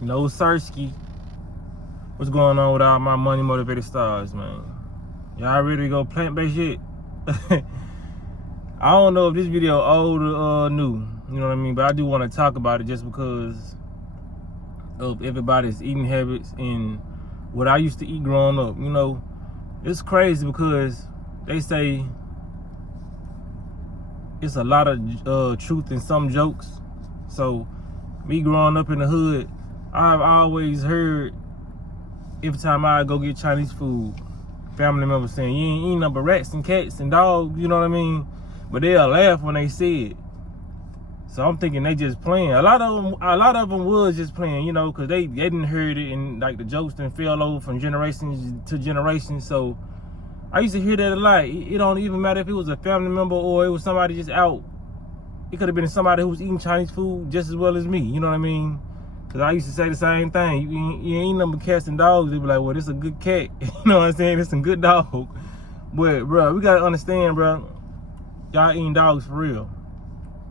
No Sirski. What's going on with all my money motivated stars, man? Y'all ready to go plant-based shit? I don't know if this video old or new, you know what I mean? But I do want to talk about it just because of everybody's eating habits and what I used to eat growing up. You know, it's crazy because they say it's a lot of truth in some jokes. So me growing up in the hood, I've always heard every time I go get Chinese food, family members saying, "You ain't eating nothing but rats and cats and dogs," you know what I mean? But they'll laugh when they say it. So I'm thinking they just playing. A lot of them was just playing, you know, because they didn't heard it and like the jokes done fell over from generation to generation. So I used to hear that a lot. It don't even matter if it was a family member or it was somebody just out. It could have been somebody who was eating Chinese food just as well as me, you know what I mean? Because I used to say the same thing. You ain't nothing but cats and dogs. They be like, well, this is a good cat. You know what I'm saying? This is a good dog. But, bro, we got to understand, bro. Y'all eating dogs for real.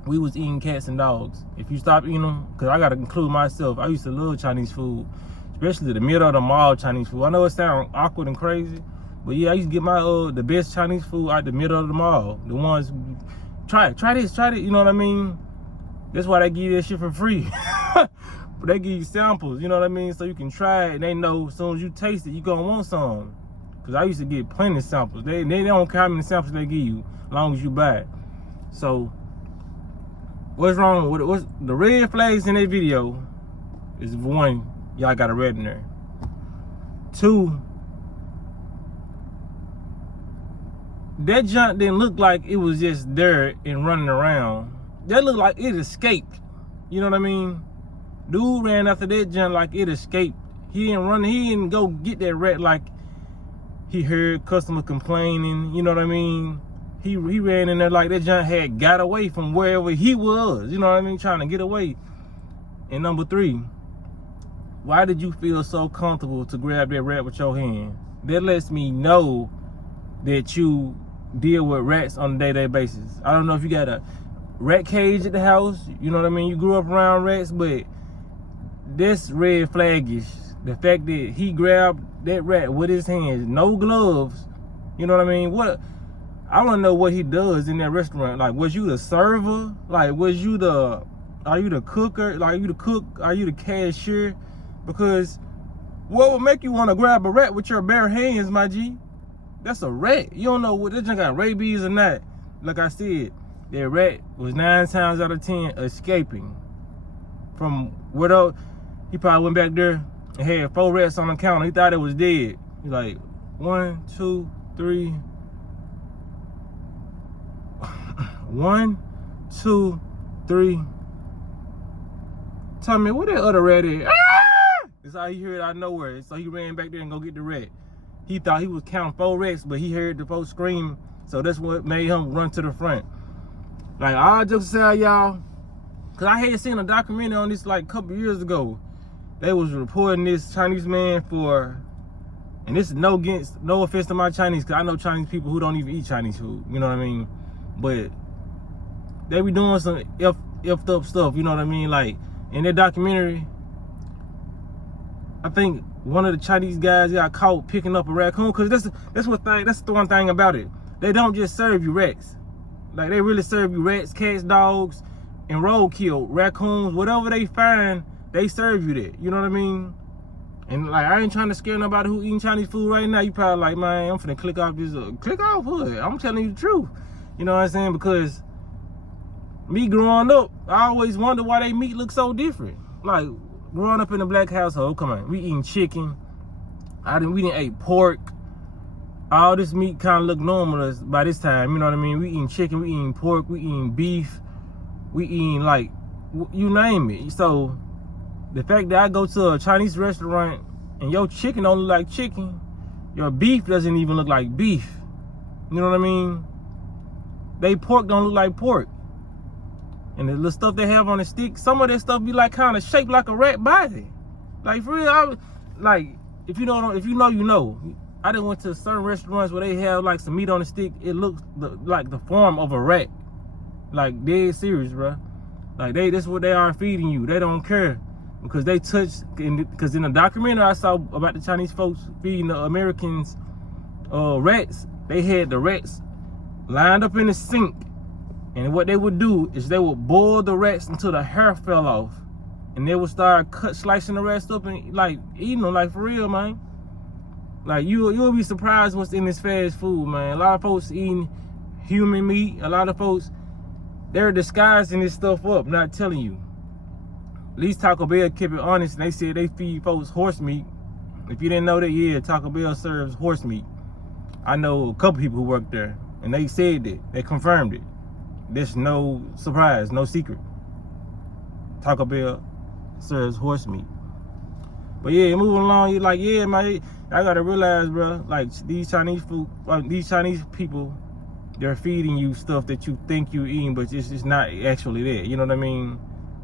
We was eating cats and dogs. If you stop eating them, because I got to include myself. I used to love Chinese food, especially the middle of the mall Chinese food. I know it sounds awkward and crazy, but yeah, I used to get my the best Chinese food out the middle of the mall. The ones, try this, you know what I mean? That's why they give you that shit for free. But they give you samples, you know what I mean? So you can try it and they know as soon as you taste it, you gonna want some. Cause I used to get plenty of samples. They don't care how many samples they give you, as long as you buy it. So what's wrong with it? What's the red flags in that video is one, y'all got a red in there. Two, that junk didn't look like it was just there and running around. That looked like it escaped. You know what I mean? Dude ran after that junk like it escaped. He didn't go get that rat like he heard customer complaining, you know what I mean? He ran in there like that junk had got away from wherever he was, you know what I mean? Trying to get away. And number three, why did you feel so comfortable to grab that rat with your hand? That lets me know that you deal with rats on a day-to-day basis. I don't know if you got a rat cage at the house, you know what I mean? You grew up around rats, but this red flagish. The fact that he grabbed that rat with his hands, no gloves, you know what I mean? I want to know what he does in that restaurant. Like, was you the server? Like, are you the cooker? Like, are you the cook? Are you the cashier? Because what would make you want to grab a rat with your bare hands, my G? That's a rat. You don't know what that junk got rabies or not. Like I said, that rat was 9 times out of 10 escaping from where he probably went back there and had 4 rats on the counter. He thought it was dead. He's like, 1, 2, 3. 1, 2, 3. Tell me, where that other rat is? Ah! That's how he heard out of nowhere. So he ran back there and go get the rat. He thought he was counting 4 rats, but he heard the folks scream. So that's what made him run to the front. Like, all jokes aside, y'all, because I had seen a documentary on this like a couple years ago. They was reporting this Chinese man for, and this is no offense to my Chinese, because I know Chinese people who don't even eat Chinese food, you know what I mean? But they be doing some effed up stuff, you know what I mean? Like, in that documentary, I think one of the Chinese guys got caught picking up a raccoon, because that's the one thing about it. They don't just serve you rats. Like, they really serve you rats, cats, dogs, and roadkill, raccoons, whatever they find, they serve you that, you know what I mean? And like, I ain't trying to scare nobody who eating Chinese food right now. You probably like, man, I'm finna click off this, click off hood. I'm telling you the truth. You know what I'm saying? Because me growing up, I always wonder why they meat looks so different. Like, growing up in a black household, come on, we eating chicken. We didn't eat pork. All this meat kind of looked normal by this time, you know what I mean? We eating chicken, we eating pork, we eating beef, we eating like, you name it. So the fact that I go to a Chinese restaurant and your chicken don't look like chicken, your beef doesn't even look like beef. You know what I mean? They pork don't look like pork. And the little stuff they have on the stick, some of that stuff be like kind of shaped like a rat body. Like, for real, if you know, you know. I done went to certain restaurants where they have like some meat on the stick. It looks like the form of a rat. Like, dead serious, bro. Like, that's what they are feeding you. They don't care. because they touched, because in the documentary I saw about the Chinese folks feeding the Americans rats, they had the rats lined up in the sink, and what they would do is they would boil the rats until the hair fell off, and they would start slicing the rats up and like eating them, like for real, man. Like you'll be surprised what's in this fast food, man. A lot of folks eating human meat. A lot of folks, they're disguising this stuff up, not telling you. At least Taco Bell kept it honest, and they said they feed folks horse meat. If you didn't know that, yeah, Taco Bell serves horse meat. I know a couple people who work there, and they said that. They confirmed it. There's no surprise, no secret. Taco Bell serves horse meat. But yeah, moving along, you're like, yeah, man, I gotta realize, bro, like these Chinese people, they're feeding you stuff that you think you're eating, but it's just not actually there. You know what I mean?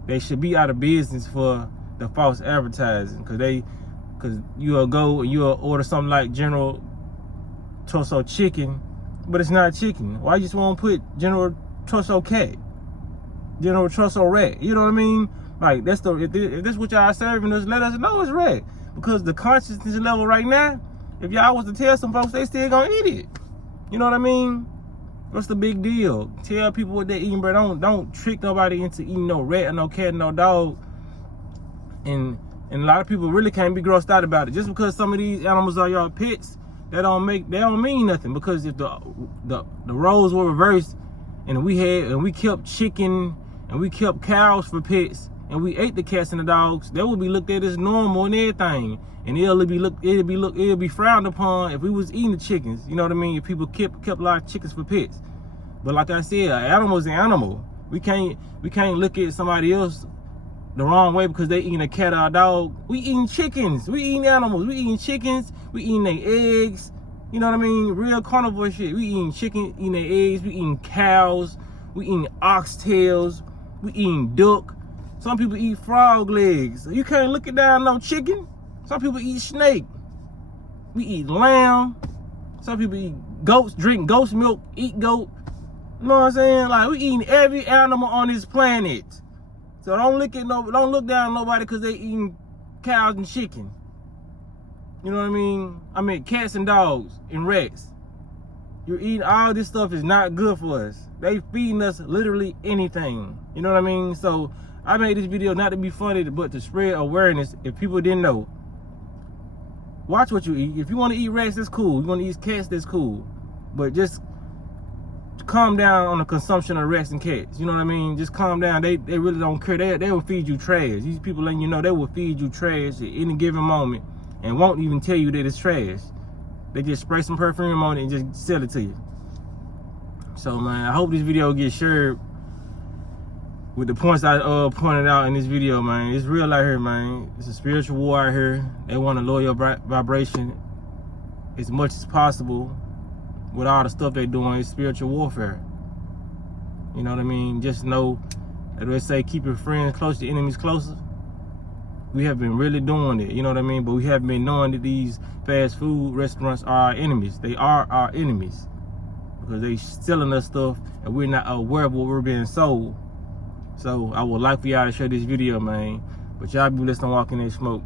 They should be out of business for the false advertising, because you'll go and you'll order something like General Torso chicken, but it's not chicken. Why you just want to put General Torso cat, General Torso rat? You know what I mean? Like if this what y'all serving us, let us know it's rat, because the consciousness level right now, if y'all was to tell some folks, they still gonna eat it. You know what I mean? What's the big deal? Tell people what they're eating, bro. Don't trick nobody into eating no rat or no cat or no dog. And a lot of people really can't be grossed out about it. Just because some of these animals are your pets, they don't mean nothing. Because if the roles were reversed, and we kept chicken and we kept cows for pets, and we ate the cats and the dogs, they would be looked at as normal and everything. And it'll be frowned upon if we was eating the chickens. You know what I mean? If people kept a lot of chickens for pets. But like I said, an animal is an animal. We can't look at somebody else the wrong way because they eating a cat or a dog. We eating chickens. We eating animals. We eating chickens. We eating their eggs. You know what I mean? Real carnivore shit. We eating chicken, eating their eggs. We eating cows. We eating oxtails. We eating duck. Some people eat frog legs. You can't look it down no chicken. Some people eat snake. We eat lamb. Some people eat goats, drink goat's milk, eat goat. You know what I'm saying? Like, we eating every animal on this planet. So don't look down on nobody because they eating cows and chicken. You know what I mean? I mean cats and dogs and rats. You're eating all this stuff is not good for us. They feeding us literally anything. You know what I mean? So I made this video not to be funny, but to spread awareness if people didn't know. Watch what you eat. If you want to eat rats, that's cool. If you want to eat cats, that's cool. But just calm down on the consumption of rats and cats. You know what I mean? Just calm down. They really don't care. They will feed you trash. These people letting you know they will feed you trash at any given moment and won't even tell you that it's trash. They just spray some perfume on it and just sell it to you. So, man, I hope this video gets shared with the points I pointed out in this video, man. It's real out here, man. It's a spiritual war out here. They want to lower your vibration as much as possible with all the stuff they're doing. It's spiritual warfare. You know what I mean? Just know that they say keep your friends close, your enemies closer. We have been really doing it, you know what I mean? But we haven't been knowing that these fast food restaurants are our enemies. They are our enemies because they selling us stuff and we're not aware of what we're being sold. So I would like for y'all to share this video, man. But y'all be listening, Walking in Smoke.